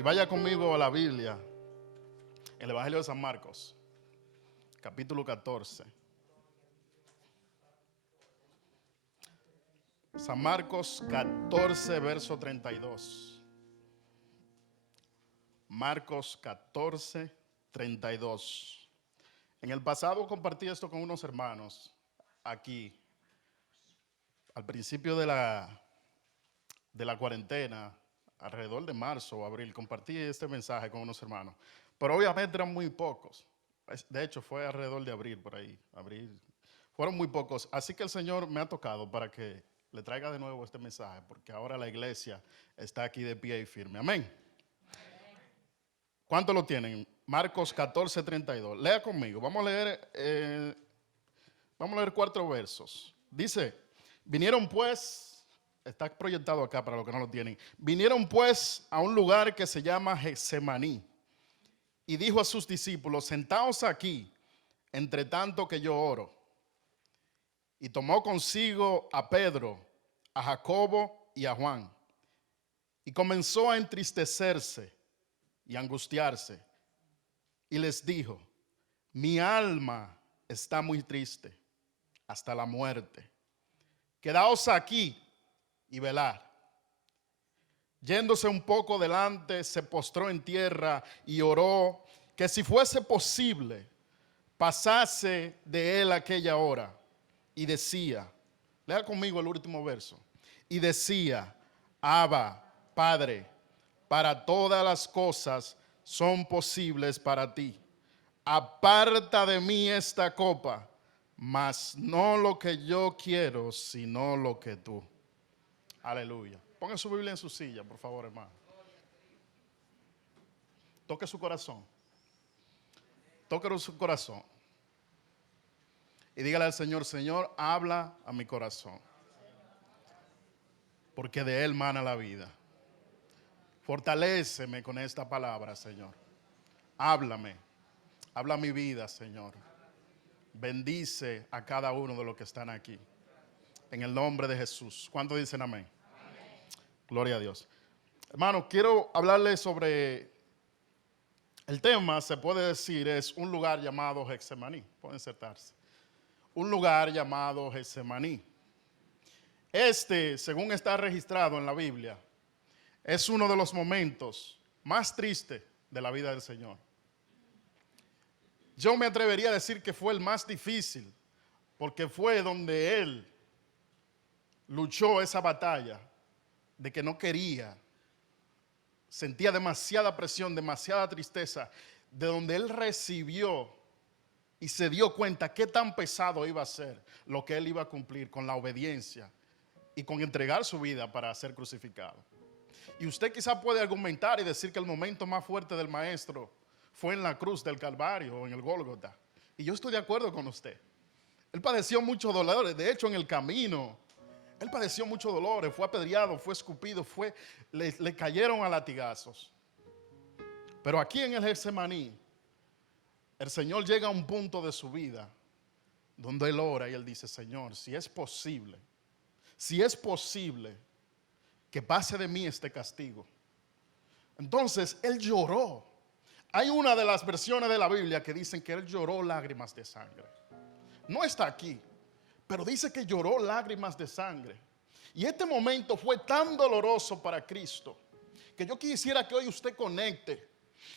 Y vaya conmigo a la Biblia, el Evangelio de San Marcos, capítulo 14. San Marcos 14, verso 32. Marcos 14, 32. En el pasado compartí esto con unos hermanos aquí, al principio de la cuarentena, alrededor de marzo o abril, compartí este mensaje con unos hermanos. Pero obviamente eran muy pocos. De hecho, fue alrededor de abril, por ahí. Abril. Fueron muy pocos. Así que el Señor me ha tocado para que le traiga de nuevo este mensaje, porque ahora la iglesia está aquí de pie y firme. Amén. ¿Cuántos lo tienen? Marcos 14, 32. Lea conmigo. Vamos a leer 4 versos. Dice, vinieron pues... Está proyectado acá para los que no lo tienen. Vinieron pues a un lugar que se llama Getsemaní. Y dijo a sus discípulos, sentaos aquí, entre tanto que yo oro. Y tomó consigo a Pedro, a Jacobo y a Juan. Y comenzó a entristecerse y angustiarse. Y les dijo, mi alma está muy triste hasta la muerte. Quedaos aquí y velar. Yéndose un poco delante, se postró en tierra y oró que si fuese posible, pasase de él aquella hora. Y decía, lea conmigo el último verso. Y decía, Abba, Padre, para todas las cosas son posibles para ti. Aparta de mí esta copa, mas no lo que yo quiero, sino lo que tú. Aleluya. Ponga su Biblia en su silla, por favor, hermano. Toque su corazón. Tóquelo su corazón. Y dígale al Señor, Señor, habla a mi corazón. Porque de Él mana la vida. Fortaléceme con esta palabra, Señor. Háblame. Habla mi vida, Señor. Bendice a cada uno de los que están aquí. En el nombre de Jesús. ¿Cuántos dicen amén? Amén. Gloria a Dios. Hermano, quiero hablarles sobre el tema, se puede decir, es un lugar llamado Getsemaní. Pueden sentarse. Un lugar llamado Getsemaní. Según está registrado en la Biblia, es uno de los momentos más tristes de la vida del Señor. Yo me atrevería a decir que fue el más difícil, porque fue donde Él luchó esa batalla de que no quería, sentía demasiada presión, demasiada tristeza, de donde Él recibió y se dio cuenta qué tan pesado iba a ser lo que Él iba a cumplir con la obediencia y con entregar su vida para ser crucificado. Y usted quizá puede argumentar y decir que el momento más fuerte del Maestro fue en la cruz del Calvario o en el Gólgota. Y yo estoy de acuerdo con usted. Él padeció muchos dolores, de hecho en el camino Él padeció muchos dolores, fue apedreado, fue escupido, le cayeron a latigazos. Pero aquí en el Getsemaní, el Señor llega a un punto de su vida donde Él ora y Él dice, Señor, si es posible que pase de mí este castigo. Entonces Él lloró. Hay una de las versiones de la Biblia que dicen que Él lloró lágrimas de sangre. No está aquí. Pero dice que lloró lágrimas de sangre. Y este momento fue tan doloroso para Cristo que yo quisiera que hoy usted conecte.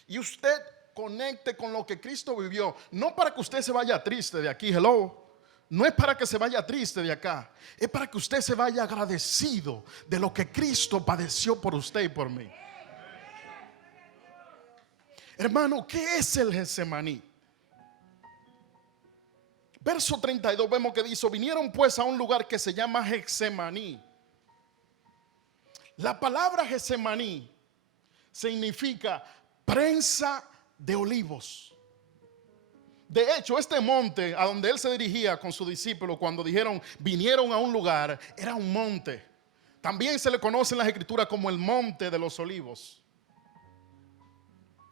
Y usted conecte con lo que Cristo vivió. No para que usted se vaya triste de aquí, hello. No es para que se vaya triste de acá. Es para que usted se vaya agradecido de lo que Cristo padeció por usted y por mí. Hermano, ¿qué es el Getsemaní? Verso 32 vemos que dice, vinieron pues a un lugar que se llama Getsemaní. La palabra Getsemaní significa prensa de olivos. De hecho, este monte a donde Él se dirigía con sus discípulos cuando dijeron, vinieron a un lugar, era un monte. También se le conoce en las Escrituras como el monte de los olivos.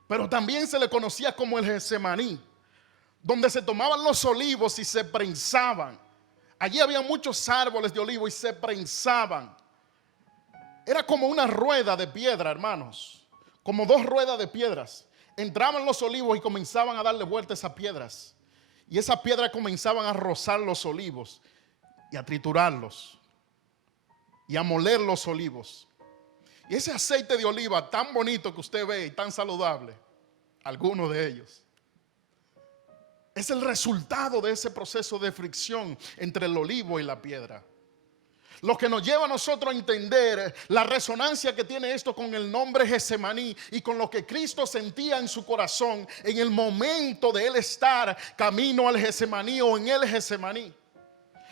Pero también se le conocía como el Getsemaní, donde se tomaban los olivos y se prensaban. Allí había muchos árboles de olivo y se prensaban. Era como una rueda de piedra, hermanos, como dos ruedas de piedras. Entraban los olivos y comenzaban a darle vueltas a esas piedras. Y esas piedras comenzaban a rozar los olivos y a triturarlos y a moler los olivos. Y ese aceite de oliva tan bonito que usted ve y tan saludable, algunos de ellos, es el resultado de ese proceso de fricción entre el olivo y la piedra. Lo que nos lleva a nosotros a entender la resonancia que tiene esto con el nombre Getsemaní y con lo que Cristo sentía en su corazón en el momento de él estar camino al Getsemaní o en el Getsemaní.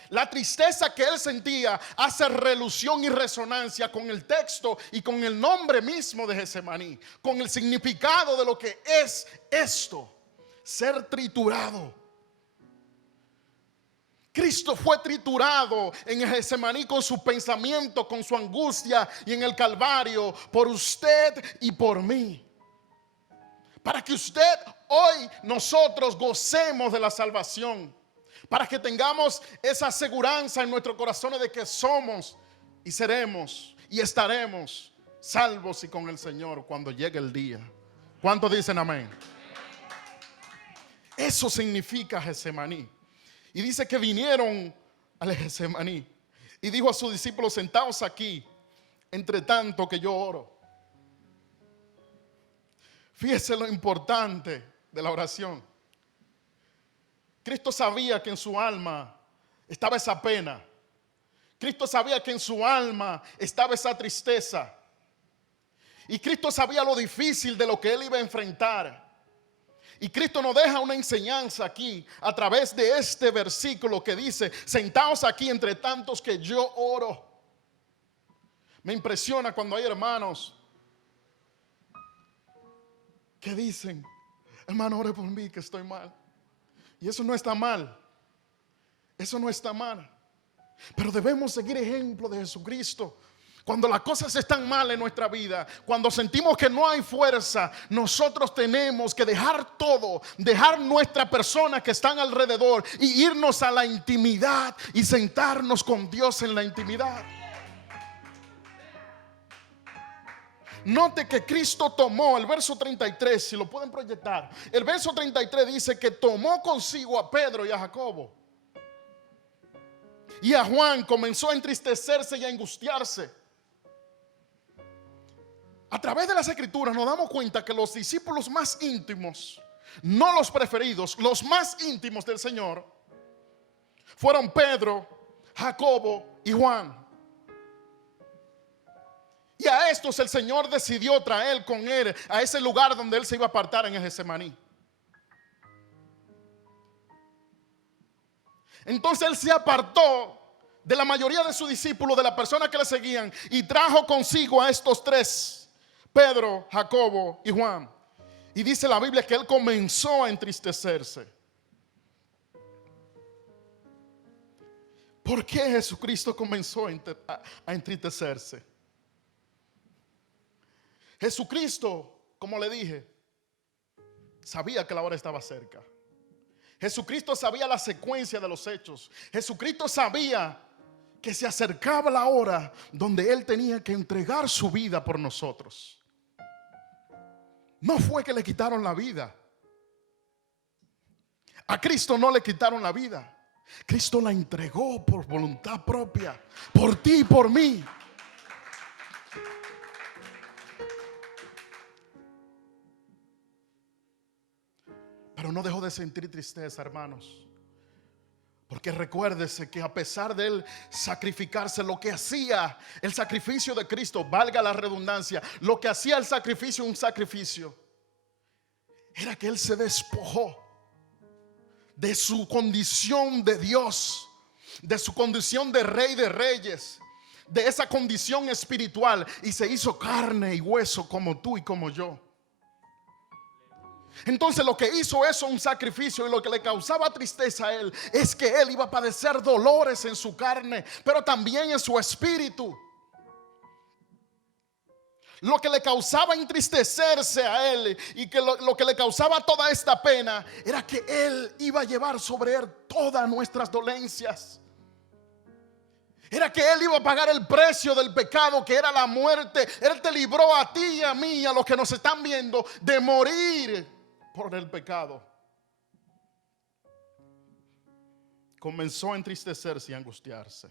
La tristeza que él sentía hace relución y resonancia con el texto y con el nombre mismo de Getsemaní, con el significado de lo que es esto, ser triturado. Cristo fue triturado en el Getsemaní con su pensamiento, con su angustia y en el Calvario por usted y por mí. Para que usted hoy nosotros gocemos de la salvación. Para que tengamos esa aseguranza en nuestros corazones de que somos y seremos y estaremos salvos y con el Señor cuando llegue el día. ¿Cuántos dicen amén? Eso significa Getsemaní. Y dice que vinieron al Getsemaní y dijo a sus discípulos: sentaos aquí, entre tanto que yo oro. Fíjese lo importante de la oración. Cristo sabía que en su alma estaba esa pena. Cristo sabía que en su alma estaba esa tristeza. Y Cristo sabía lo difícil de lo que él iba a enfrentar. Y Cristo nos deja una enseñanza aquí a través de este versículo que dice: sentaos aquí entre tantos que yo oro. Me impresiona cuando hay hermanos que dicen: hermano, ore por mí que estoy mal. Y eso no está mal. Eso no está mal. Pero debemos seguir ejemplo de Jesucristo. Cuando las cosas están mal en nuestra vida, cuando sentimos que no hay fuerza, nosotros tenemos que dejar todo, dejar nuestra persona que están alrededor y irnos a la intimidad y sentarnos con Dios en la intimidad. Note que Cristo tomó, el verso 33, si lo pueden proyectar, el verso 33 dice que tomó consigo a Pedro y a Jacobo. Y a Juan comenzó a entristecerse y a angustiarse. A través de las escrituras nos damos cuenta que los discípulos más íntimos, no los preferidos, los más íntimos del Señor, fueron Pedro, Jacobo y Juan. Y a estos el Señor decidió traer con él a ese lugar donde él se iba a apartar en el Getsemaní. Entonces él se apartó de la mayoría de sus discípulos, de las personas que le seguían, y trajo consigo a estos tres: Pedro, Jacobo y Juan. Y dice la Biblia que él comenzó a entristecerse. ¿Por qué Jesucristo comenzó a entristecerse? Jesucristo, como le dije, sabía que la hora estaba cerca. Jesucristo sabía la secuencia de los hechos. Jesucristo sabía que se acercaba la hora donde él tenía que entregar su vida por nosotros. No fue que le quitaron la vida. A Cristo no le quitaron la vida. Cristo la entregó por voluntad propia, por ti y por mí. Pero no dejó de sentir tristeza, hermanos. Porque recuérdese que a pesar de él sacrificarse, lo que hacía el sacrificio de Cristo, valga la redundancia, lo que hacía el sacrificio, un sacrificio, era que él se despojó de su condición de Dios, de su condición de Rey de Reyes, de esa condición espiritual, y se hizo carne y hueso como tú y como yo. Entonces lo que hizo eso, un sacrificio, y lo que le causaba tristeza a él es que él iba a padecer dolores en su carne, pero también en su espíritu. Lo que le causaba entristecerse a él y que lo que le causaba toda esta pena era que él iba a llevar sobre él todas nuestras dolencias. Era que Él iba a pagar el precio del pecado, que era la muerte. Él te libró a ti y a mí, a los que nos están viendo, de morir por el pecado. Comenzó a entristecerse y a angustiarse.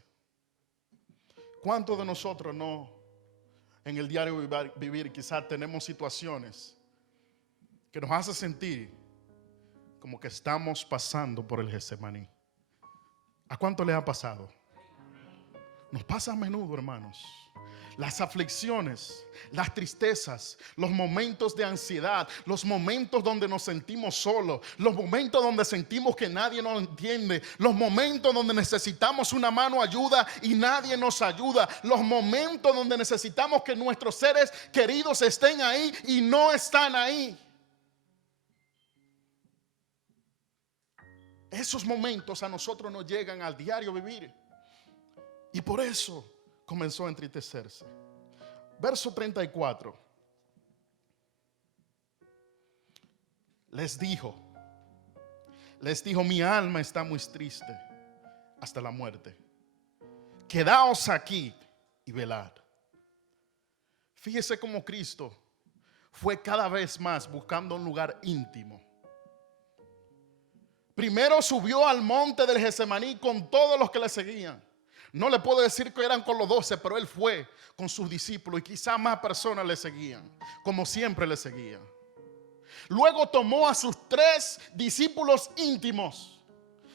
¿Cuántos de nosotros no, en el diario vivir, quizás tenemos situaciones que nos hace sentir como que estamos pasando por el Getsemaní? ¿A cuánto les ha pasado? Nos pasa a menudo, hermanos. Las aflicciones, las tristezas, los momentos de ansiedad, los momentos donde nos sentimos solos, los momentos donde sentimos que nadie nos entiende, los momentos donde necesitamos una mano ayuda y nadie nos ayuda, los momentos donde necesitamos que nuestros seres queridos estén ahí y no están ahí. Esos momentos a nosotros nos llegan al diario vivir. Y por eso comenzó a entristecerse. Verso 34. Les dijo, mi alma está muy triste hasta la muerte. Quedaos aquí y velad. Fíjese cómo Cristo fue cada vez más buscando un lugar íntimo. Primero subió al monte del Getsemaní con todos los que le seguían. No le puedo decir que eran con los 12, pero Él fue con sus discípulos y quizás más personas le seguían, como siempre le seguían. Luego tomó a sus 3 discípulos íntimos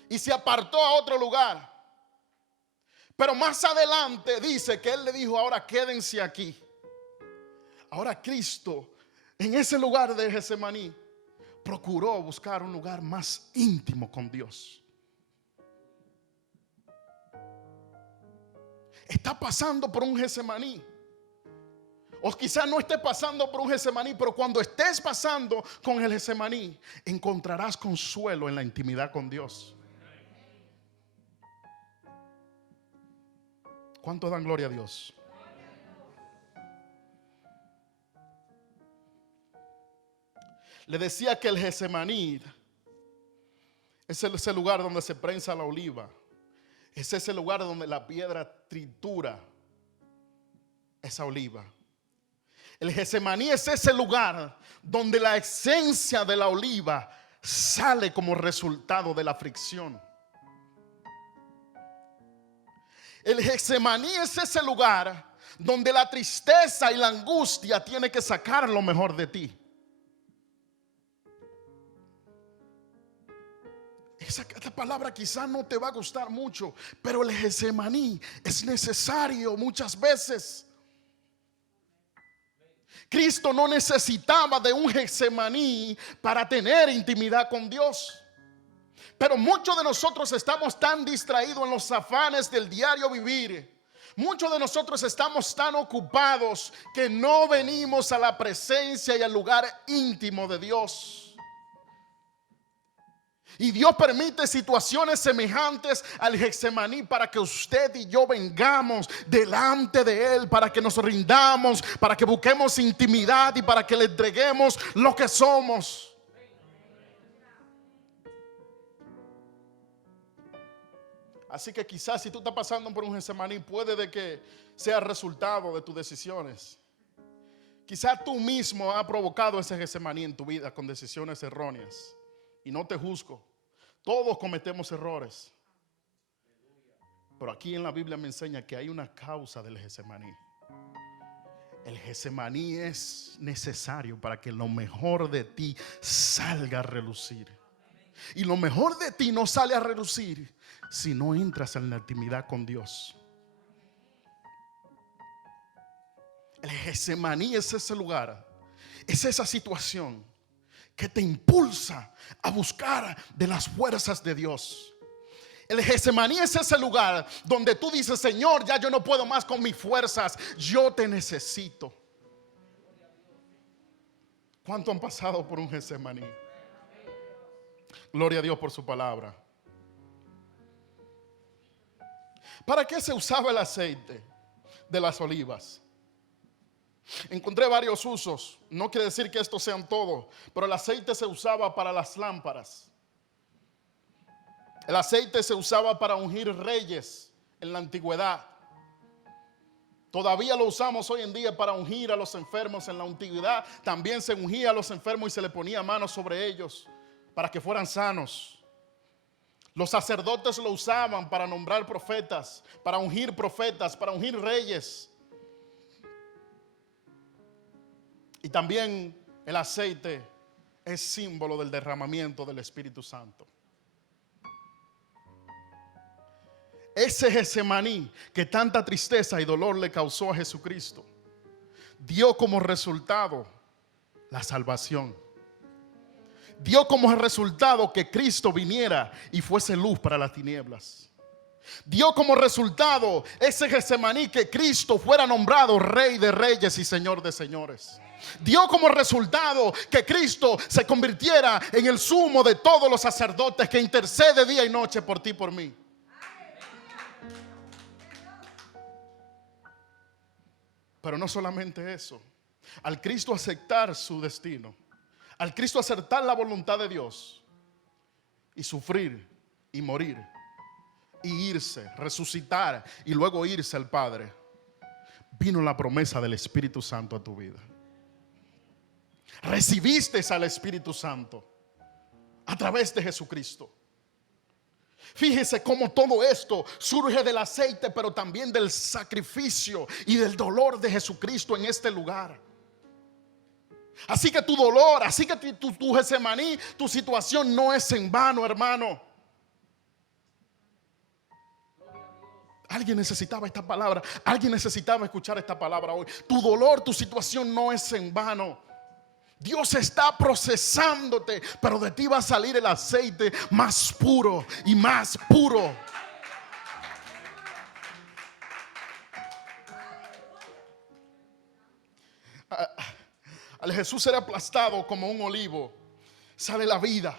y se apartó a otro lugar. Pero más adelante dice que Él le dijo: ahora quédense aquí. Ahora Cristo, en ese lugar de Getsemaní, procuró buscar un lugar más íntimo con Dios. Está pasando por un Getsemaní, o quizás no esté pasando por un Getsemaní, pero cuando estés pasando con el Getsemaní, encontrarás consuelo en la intimidad con Dios. ¿Cuántos dan gloria a Dios? Le decía que el Getsemaní es ese lugar donde se prensa la oliva. Es ese lugar donde la piedra tritura esa oliva. El Getsemaní es ese lugar donde la esencia de la oliva sale como resultado de la fricción. El Getsemaní es ese lugar donde la tristeza y la angustia tiene que sacar lo mejor de ti. Esta palabra quizás no te va a gustar mucho, pero el Getsemaní es necesario muchas veces. Cristo no necesitaba de un Getsemaní para tener intimidad con Dios. Pero muchos de nosotros estamos tan distraídos en los afanes del diario vivir. Muchos de nosotros estamos tan ocupados que no venimos a la presencia y al lugar íntimo de Dios. Y Dios permite situaciones semejantes al Getsemaní para que usted y yo vengamos delante de Él, para que nos rindamos, para que busquemos intimidad y para que le entreguemos lo que somos. Así que quizás si tú estás pasando por un Getsemaní, puede de que sea resultado de tus decisiones. Quizás tú mismo has provocado ese Getsemaní en tu vida con decisiones erróneas. Y no te juzgo. Todos cometemos errores. Pero aquí en la Biblia me enseña que hay una causa del Getsemaní. El Getsemaní es necesario para que lo mejor de ti salga a relucir. Y lo mejor de ti no sale a relucir si no entras en la intimidad con Dios. El Getsemaní es ese lugar, es esa situación que te impulsa a buscar de las fuerzas de Dios. El Getsemaní es ese lugar donde tú dices: Señor, ya yo no puedo más con mis fuerzas, yo te necesito. ¿Cuánto han pasado por un Getsemaní? Gloria a Dios por su palabra. ¿Para qué se usaba el aceite de las olivas? Encontré varios usos. No quiere decir que estos sean todos, pero el aceite se usaba para las lámparas. El aceite se usaba para ungir reyes en la antigüedad. Todavía lo usamos hoy en día para ungir a los enfermos. En la antigüedad también se ungía a los enfermos y se le ponía manos sobre ellos para que fueran sanos. Los sacerdotes lo usaban para nombrar profetas, para ungir reyes. Y también el aceite es símbolo del derramamiento del Espíritu Santo. Ese Getsemaní que tanta tristeza y dolor le causó a Jesucristo, dio como resultado la salvación. Dio como resultado que Cristo viniera y fuese luz para las tinieblas. Dio como resultado ese Getsemaní que Cristo fuera nombrado Rey de Reyes y Señor de Señores. Dio como resultado que Cristo se convirtiera en el sumo de todos los sacerdotes, que intercede día y noche por ti y por mí. Pero no solamente eso. Al Cristo aceptar su destino, al Cristo aceptar la voluntad de Dios y sufrir y morir y irse, resucitar y luego irse al Padre, vino la promesa del Espíritu Santo a tu vida. Recibiste al Espíritu Santo a través de Jesucristo. Fíjese cómo todo esto surge del aceite, pero también del sacrificio y del dolor de Jesucristo en este lugar. Así que tu dolor, así que tu Getsemaní, tu situación no es en vano, hermano. Alguien necesitaba esta palabra, alguien necesitaba escuchar esta palabra hoy. Tu dolor, tu situación no es en vano. Dios está procesándote, pero de ti va a salir el aceite más puro y más puro. Al Jesús ser aplastado como un olivo, sale la vida.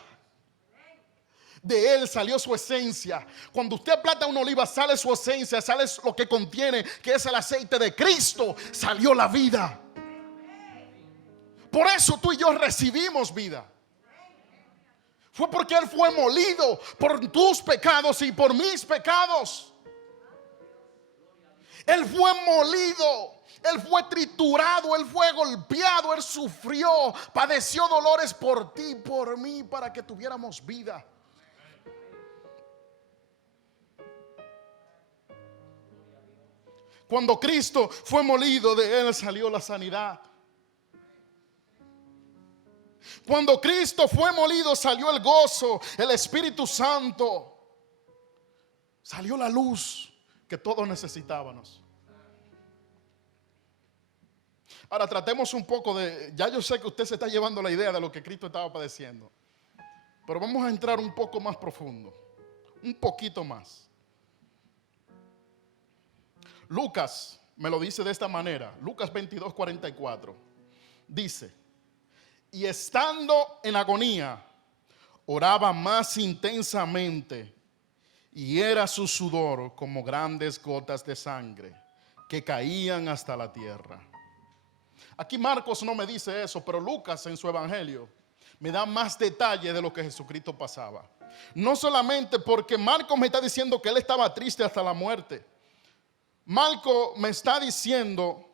De él salió su esencia. Cuando usted aplasta una oliva, sale su esencia, sale lo que contiene, que es el aceite de Cristo. Salió la vida. Por eso tú y yo recibimos vida. Fue porque Él fue molido por tus pecados y por mis pecados. Él fue molido, Él fue triturado, Él fue golpeado, Él sufrió, padeció dolores por ti y por mí para que tuviéramos vida. Cuando Cristo fue molido, de Él salió la sanidad. Cuando Cristo fue molido, salió el gozo, el Espíritu Santo. Salió la luz que todos necesitábamos. Ahora tratemos un poco de, ya yo sé que usted se está llevando la idea de lo que Cristo estaba padeciendo, pero vamos a entrar un poco más profundo, un poquito más. Lucas me lo dice de esta manera, Lucas 22:44, dice: y estando en agonía, oraba más intensamente, y era su sudor como grandes gotas de sangre que caían hasta la tierra. Aquí Marcos no me dice eso, pero Lucas en su evangelio me da más detalle de lo que Jesucristo pasaba. No solamente porque Marcos me está diciendo que él estaba triste hasta la muerte. Marcos me está diciendo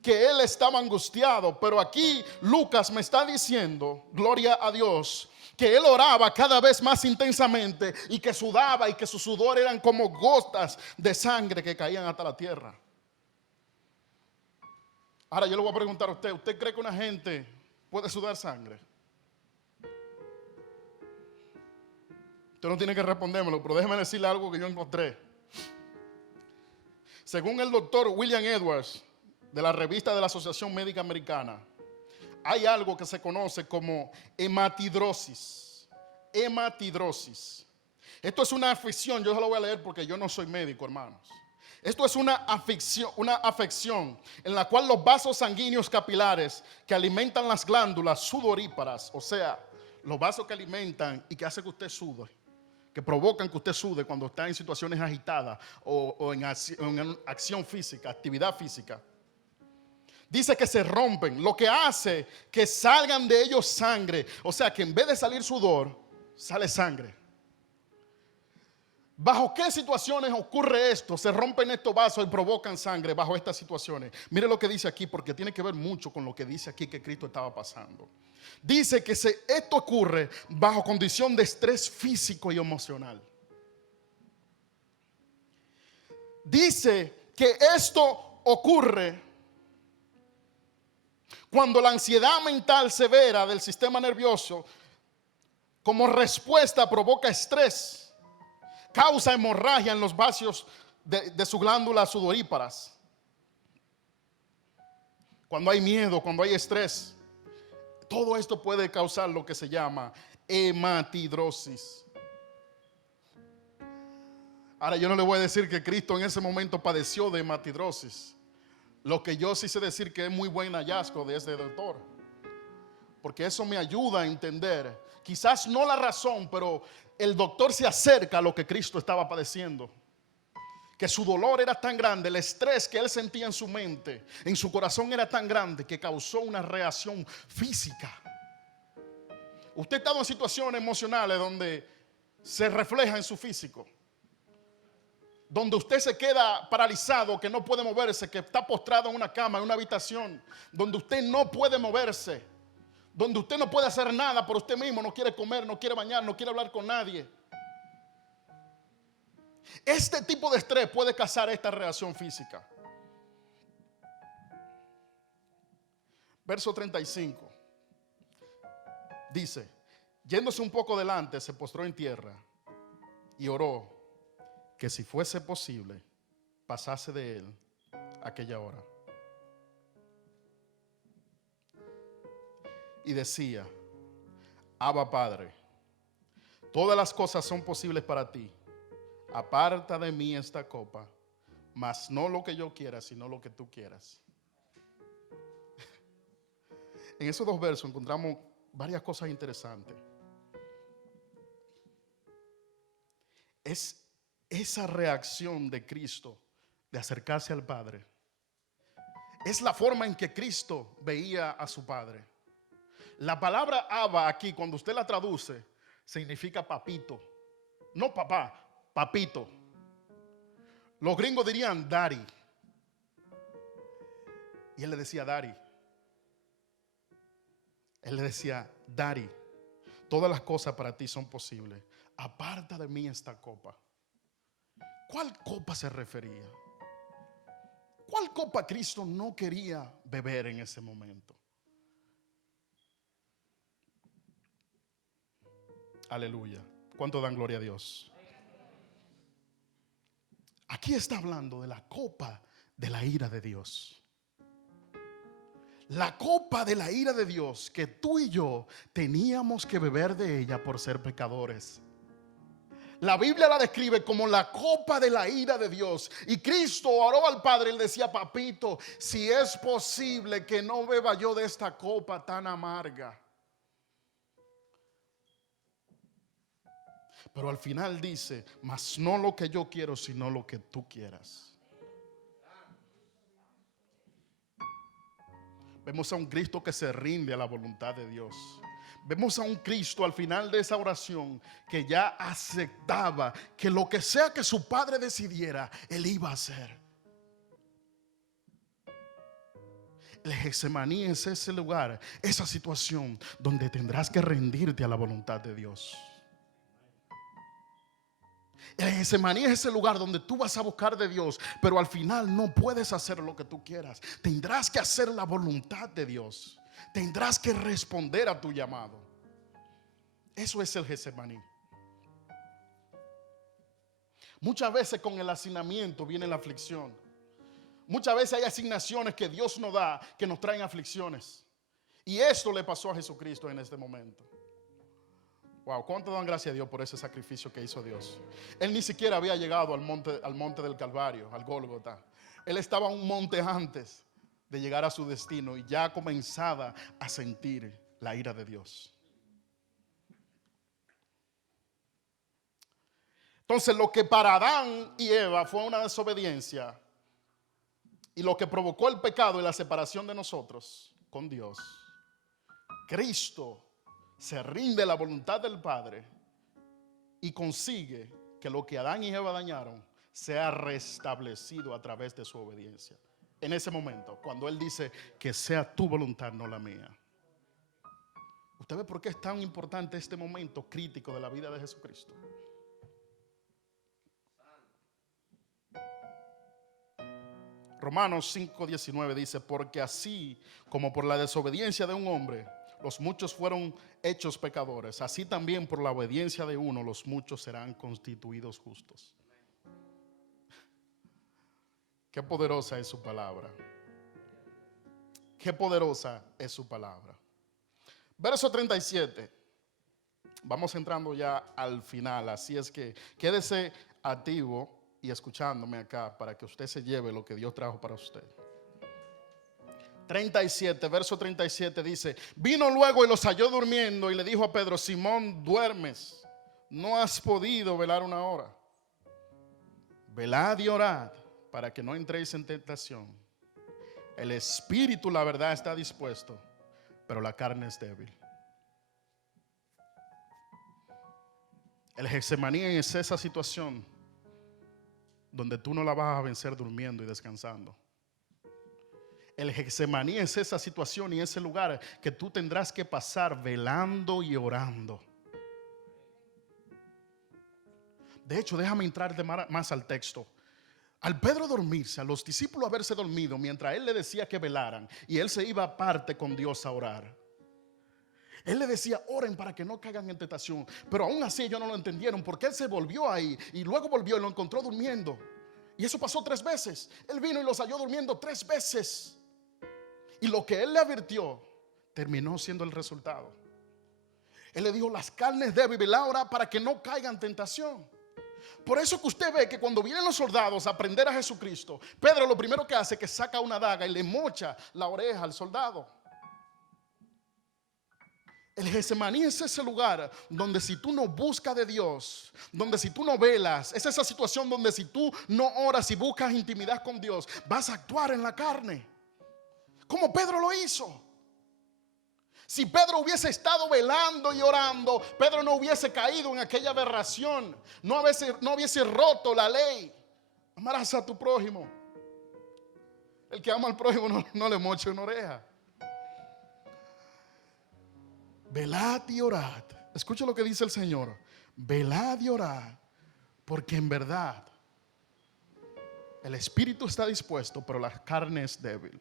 que él estaba angustiado, pero aquí Lucas me está diciendo, gloria a Dios, que él oraba cada vez más intensamente y que sudaba y que su sudor eran como gotas de sangre que caían hasta la tierra. Ahora yo le voy a preguntar a usted, ¿usted cree que una gente puede sudar sangre? Usted no tiene que respondérmelo, pero déjeme decirle algo que yo encontré. Según el doctor William Edwards, de la revista de la Asociación Médica Americana, hay algo que se conoce como hematidrosis. Hematidrosis. Esto es una afección, yo se lo voy a leer porque yo no soy médico, hermanos. Esto es una afección en la cual los vasos sanguíneos capilares que alimentan las glándulas sudoríparas, o sea, los vasos que alimentan y que hacen que usted sude, que provocan que usted sude cuando está en situaciones agitadas o en acción física, actividad física, dice que se rompen, lo que hace que salgan de ellos sangre. O sea que en vez de salir sudor, sale sangre. ¿Bajo qué situaciones ocurre esto? Se rompen estos vasos y provocan sangre bajo estas situaciones. Mire lo que dice aquí, porque tiene que ver mucho con lo que dice aquí que Cristo estaba pasando. Dice que esto ocurre bajo condición de estrés físico y emocional. Dice que esto ocurre cuando la ansiedad mental severa del sistema nervioso como respuesta provoca estrés, causa hemorragia en los vasos de sus glándulas sudoríparas. Cuando hay miedo, cuando hay estrés, todo esto puede causar lo que se llama hematidrosis. Ahora, yo no le voy a decir que Cristo en ese momento padeció de hematidrosis. Lo que yo sí sé decir que es muy buen hallazgo de este doctor, porque eso me ayuda a entender, quizás no la razón, pero el doctor se acerca a lo que Cristo estaba padeciendo. Que su dolor era tan grande, el estrés que él sentía en su mente, en su corazón era tan grande que causó una reacción física. Usted ha estado en situaciones emocionales donde se refleja en su físico, donde usted se queda paralizado, que no puede moverse, que está postrado en una cama, en una habitación, donde usted no puede moverse, donde usted no puede hacer nada por usted mismo, no quiere comer, no quiere bañar, no quiere hablar con nadie. Este tipo de estrés puede causar esta reacción física. Verso 35 dice: yéndose un poco delante, se postró en tierra y oró que si fuese posible pasase de él aquella hora. Y decía: Abba, Padre, todas las cosas son posibles para ti. Aparta de mí esta copa, mas no lo que yo quiera, sino lo que tú quieras. En esos dos versos encontramos varias cosas interesantes. Es esa reacción de Cristo de acercarse al Padre. Es la forma en que Cristo veía a su Padre. La palabra Abba aquí, cuando usted la traduce, significa papito. No papá, papito. Los gringos dirían daddy. Y él le decía daddy. Él le decía: daddy, todas las cosas para ti son posibles. Aparta de mí esta copa. ¿Cuál copa se refería? ¿Cuál copa Cristo no quería beber en ese momento? Aleluya. ¿Cuánto dan gloria a Dios? Aquí está hablando de la copa de la ira de Dios. La copa de la ira de Dios que tú y yo teníamos que beber de ella por ser pecadores. La Biblia la describe como la copa de la ira de Dios. Y Cristo oró al Padre y le decía: papito, si es posible que no beba yo de esta copa tan amarga. Pero al final dice: mas no lo que yo quiero, sino lo que tú quieras. Vemos a un Cristo que se rinde a la voluntad de Dios. Vemos a un Cristo al final de esa oración que ya aceptaba que lo que sea que su Padre decidiera, Él iba a hacer. El Getsemaní es ese lugar, esa situación donde tendrás que rendirte a la voluntad de Dios. El Getsemaní es ese lugar donde tú vas a buscar de Dios, pero al final no puedes hacer lo que tú quieras. Tendrás que hacer la voluntad de Dios. Tendrás que responder a tu llamado. Eso es el Getsemaní. Muchas veces con el hacinamiento viene la aflicción. Muchas veces hay asignaciones que Dios nos da que nos traen aflicciones. Y esto le pasó a Jesucristo en este momento. Wow, ¿cuánto dan gracias a Dios por ese sacrificio que hizo Dios? Él ni siquiera había llegado al monte del Calvario, al Gólgota. Él estaba un monte antes de llegar a su destino y ya comenzaba a sentir la ira de Dios. Entonces, lo que para Adán y Eva fue una desobediencia y lo que provocó el pecado y la separación de nosotros con Dios, Cristo se rinde a la voluntad del Padre y consigue que lo que Adán y Eva dañaron sea restablecido a través de su obediencia. En ese momento, cuando Él dice que sea tu voluntad, no la mía. ¿Usted ve por qué es tan importante este momento crítico de la vida de Jesucristo? Romanos 5:19 dice: porque así como por la desobediencia de un hombre los muchos fueron hechos pecadores, así también por la obediencia de uno los muchos serán constituidos justos. Qué poderosa es su palabra. Qué poderosa es su palabra. Verso 37. Vamos entrando ya al final, así es que quédese activo y escuchándome acá para que usted se lleve lo que Dios trajo para usted. 37, verso 37 dice: vino luego y los halló durmiendo y le dijo a Pedro: Simón, ¿duermes? ¿No has podido velar una hora? Velad y orad para que no entréis en tentación. El espíritu, la verdad, está dispuesto, pero la carne es débil. El Getsemaní es esa situación donde tú no la vas a vencer durmiendo y descansando. El Getsemaní es esa situación y ese lugar que tú tendrás que pasar velando y orando. De hecho, déjame entrar más al texto. Al Pedro dormirse, a los discípulos haberse dormido mientras él le decía que velaran y él se iba aparte con Dios a orar, él le decía: oren para que no caigan en tentación. Pero aún así ellos no lo entendieron, porque él se volvió ahí y luego volvió y lo encontró durmiendo. Y eso pasó 3 veces. Él vino y los halló durmiendo 3 veces. Y lo que él le advirtió terminó siendo el resultado. Él le dijo: las carnes deben velar ahora para que no caigan en tentación. Por eso que usted ve que cuando vienen los soldados a aprender a Jesucristo, Pedro lo primero que hace es que saca una daga y le mocha la oreja al soldado. El Getsemaní es ese lugar donde si tú no buscas de Dios, donde si tú no velas, es esa situación donde si tú no oras y buscas intimidad con Dios, vas a actuar en la carne, como Pedro lo hizo. Si Pedro hubiese estado velando y orando, Pedro no hubiese caído en aquella aberración, no hubiese roto la ley. Amarás a tu prójimo. El que ama al prójimo no le moche una oreja. Velad y orad. Escucha lo que dice el Señor: velad y orad, porque en verdad el espíritu está dispuesto, pero la carne es débil.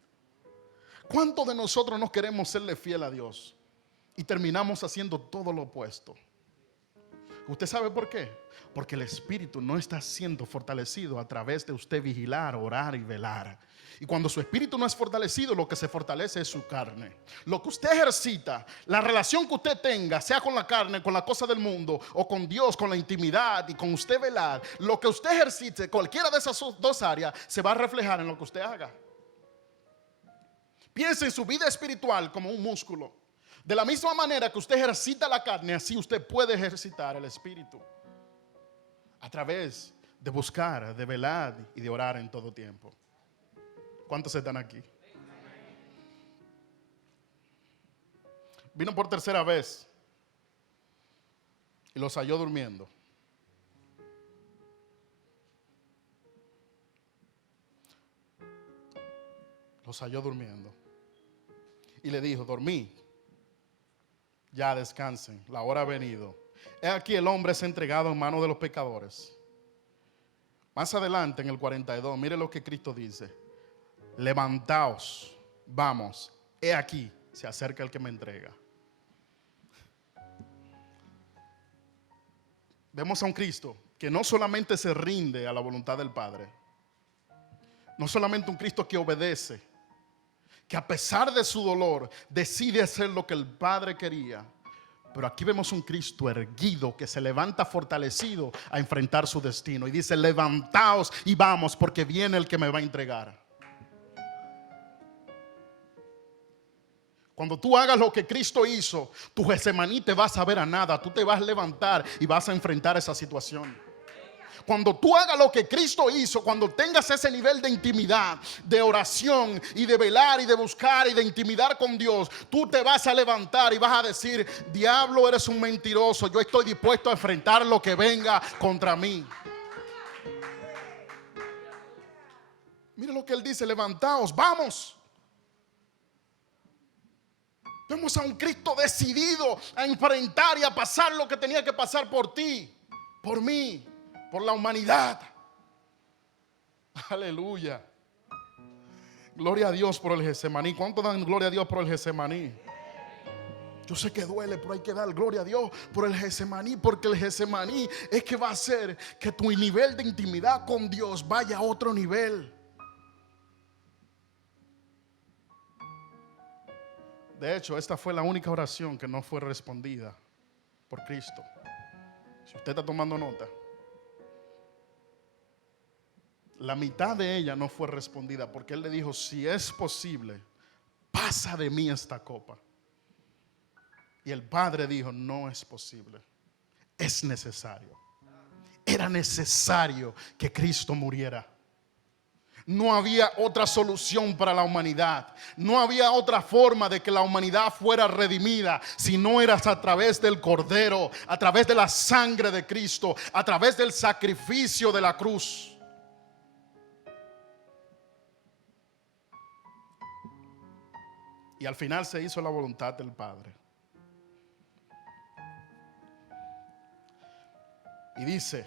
¿Cuántos de nosotros no queremos serle fiel a Dios y terminamos haciendo todo lo opuesto? ¿Usted sabe por qué? Porque el espíritu no está siendo fortalecido a través de usted vigilar, orar y velar. Y cuando su espíritu no es fortalecido, lo que se fortalece es su carne. Lo que usted ejercita, la relación que usted tenga, sea con la carne, con la cosa del mundo, o con Dios, con la intimidad y con usted velar, lo que usted ejercite, cualquiera de esas 2 áreas, se va a reflejar en lo que usted haga. Piense en su vida espiritual como un músculo. De la misma manera que usted ejercita la carne, así usted puede ejercitar el espíritu, a través de buscar, de velar y de orar en todo tiempo. ¿Cuántos están aquí? Vino por 3ª vez y los halló durmiendo. Los halló durmiendo y le dijo: dormí, ya descansen, la hora ha venido. He aquí el hombre es entregado en manos de los pecadores. Más adelante en el 42, mire lo que Cristo dice: levantaos, vamos, he aquí, se acerca el que me entrega. Vemos a un Cristo que no solamente se rinde a la voluntad del Padre, no solamente un Cristo que obedece, que a pesar de su dolor decide hacer lo que el Padre quería, pero aquí vemos un Cristo erguido que se levanta fortalecido a enfrentar su destino y dice: levantaos y vamos, porque viene el que me va a entregar. Cuando tú hagas lo que Cristo hizo, tu Getsemaní te va a saber a nada. Tú te vas a levantar y vas a enfrentar esa situación. Cuando tú hagas lo que Cristo hizo, cuando tengas ese nivel de intimidad, de oración y de velar y de buscar y de intimidar con Dios, tú te vas a levantar y vas a decir: diablo, eres un mentiroso, yo estoy dispuesto a enfrentar lo que venga contra mí. Mire lo que él dice: levantaos, vamos. Vemos a un Cristo decidido a enfrentar y a pasar lo que tenía que pasar por ti, por mí, por la humanidad. Aleluya. Gloria a Dios por el Getsemaní. ¿Cuánto dan gloria a Dios por el Getsemaní? Yo sé que duele, pero hay que dar gloria a Dios por el Getsemaní, porque el Getsemaní es que va a hacer que tu nivel de intimidad con Dios vaya a otro nivel. De hecho, esta fue la única oración que no fue respondida por Cristo. Si usted está tomando nota, la mitad de ella no fue respondida, porque Él le dijo: si es posible, pasa de mí esta copa. Y el Padre dijo: no es posible, es necesario. Era necesario que Cristo muriera. No había otra solución para la humanidad. No había otra forma de que la humanidad fuera redimida si no era a través del Cordero, a través de la sangre de Cristo, a través del sacrificio de la cruz. Y al final se hizo la voluntad del Padre. Y dice: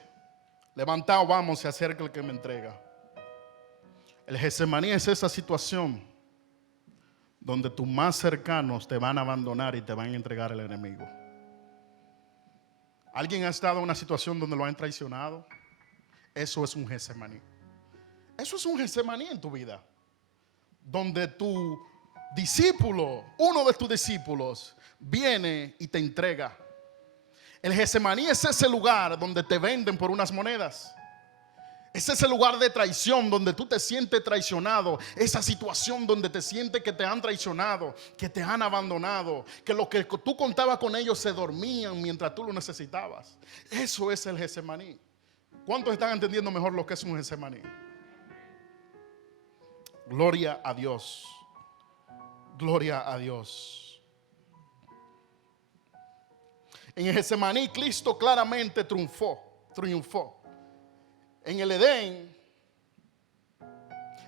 levantaos, vamos, se acerca el que me entrega. El Getsemaní es esa situación donde tus más cercanos te van a abandonar y te van a entregar al enemigo. ¿Alguien ha estado en una situación donde lo han traicionado? Eso es un Getsemaní. Eso es un Getsemaní en tu vida, donde tu discípulo, uno de tus discípulos, viene y te entrega. El Getsemaní es ese lugar donde te venden por unas monedas. Es ese lugar de traición donde tú te sientes traicionado. Esa situación donde te sientes que te han traicionado, que te han abandonado, que lo que tú contabas con ellos se dormían mientras tú lo necesitabas. Eso es el Getsemaní. ¿Cuántos están entendiendo mejor lo que es un Getsemaní? Gloria a Dios. Gloria a Dios. En el Getsemaní Cristo claramente triunfó. En el Edén,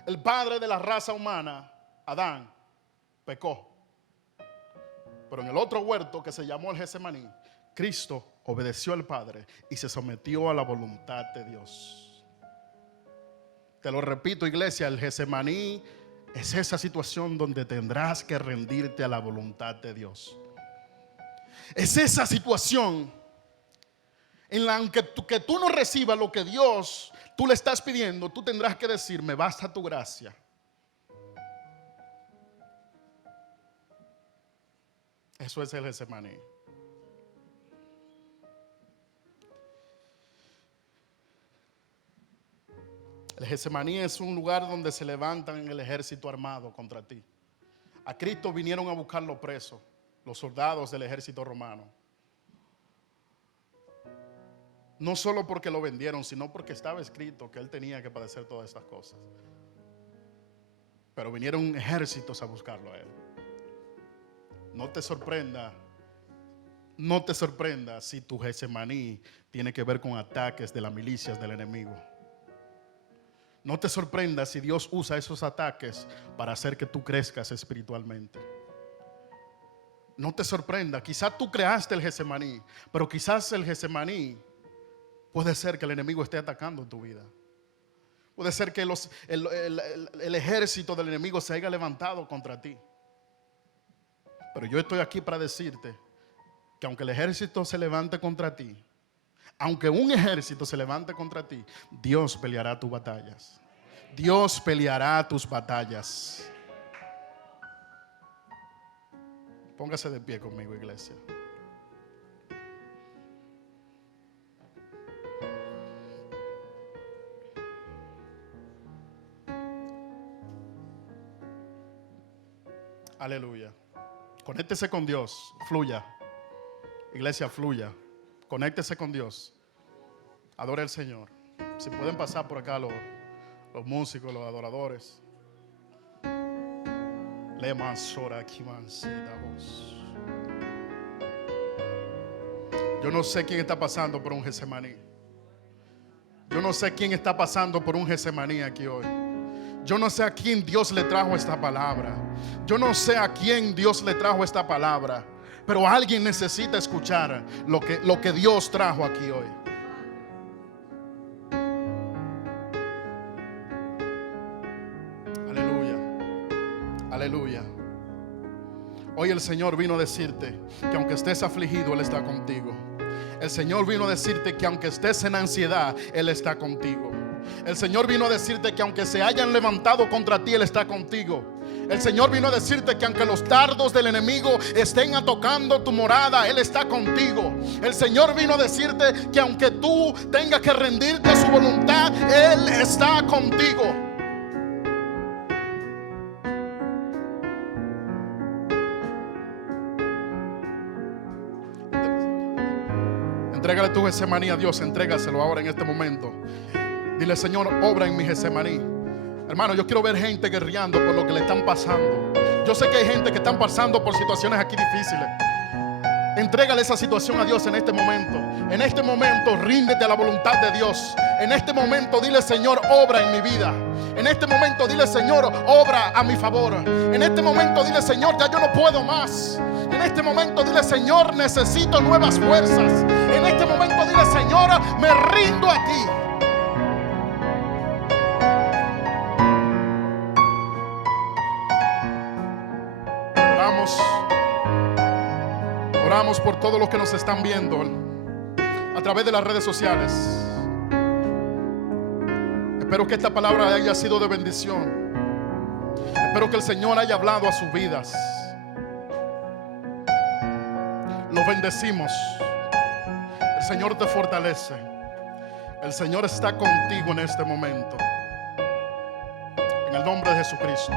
el padre de la raza humana, Adán, pecó. Pero en el otro huerto que se llamó el Getsemaní, Cristo obedeció al Padre y se sometió a la voluntad de Dios. Te lo repito, iglesia, el Getsemaní es esa situación donde tendrás que rendirte a la voluntad de Dios. Es esa situación en la que tú no recibas lo que Dios tú le estás pidiendo, tú tendrás que decir: me basta tu gracia. Eso es el Getsemaní. El Getsemaní es un lugar donde se levantan el ejército armado contra ti. A Cristo vinieron a buscarlo preso los soldados del ejército romano. No solo porque lo vendieron, sino porque estaba escrito que Él tenía que padecer todas estas cosas. Pero vinieron ejércitos a buscarlo a Él. No te sorprenda si tu Getsemaní tiene que ver con ataques de las milicias del enemigo. No te sorprenda si Dios usa esos ataques para hacer que tú crezcas espiritualmente. No te sorprenda, quizás tú creaste el Getsemaní, pero quizás el Getsemaní puede ser que el enemigo esté atacando en tu vida. Puede ser que el ejército del enemigo se haya levantado contra ti. Pero yo estoy aquí para decirte que aunque el ejército se levante contra ti, aunque un ejército se levante contra ti, Dios peleará tus batallas. Dios peleará tus batallas. Póngase de pie conmigo, iglesia. Aleluya. Conéctese con Dios, fluya. Iglesia, fluya. Conéctese con Dios. Adore al Señor. Si pueden pasar por acá los músicos, los adoradores. Le mansora aquí mansida voz. Yo no sé quién está pasando por un Getsemaní. Yo no sé quién está pasando por un Getsemaní aquí hoy. Yo no sé a quién Dios le trajo esta palabra. Yo no sé a quién Dios le trajo esta palabra. Pero alguien necesita escuchar lo que Dios trajo aquí hoy. Aleluya. Aleluya. Hoy el Señor vino a decirte que aunque estés afligido, Él está contigo. El Señor vino a decirte que aunque estés en ansiedad, Él está contigo. El Señor vino a decirte que aunque se hayan levantado contra ti, Él está contigo. El Señor vino a decirte que aunque los dardos del enemigo estén atacando tu morada, Él está contigo. El Señor vino a decirte que aunque tú tengas que rendirte a su voluntad, Él está contigo. Entrégale tu Getsemaní a Dios, entrégaselo ahora en este momento. Dile: Señor, obra en mi Getsemaní. Hermano, yo quiero ver gente guerreando por lo que le están pasando. Yo sé que hay gente que están pasando por situaciones aquí difíciles. Entrégale esa situación a Dios en este momento. En este momento ríndete a la voluntad de Dios. En este momento dile: Señor, obra en mi vida. En este momento dile: Señor, obra a mi favor. En este momento dile: Señor, ya yo no puedo más. En este momento dile: Señor, necesito nuevas fuerzas. En este momento dile: Señor, me rindo a ti. Oramos por todos los que nos están viendo a través de las redes sociales. Espero que esta palabra haya sido de bendición. Espero que el Señor haya hablado a sus vidas. Los bendecimos. El Señor te fortalece. El Señor está contigo en este momento. En el nombre de Jesucristo.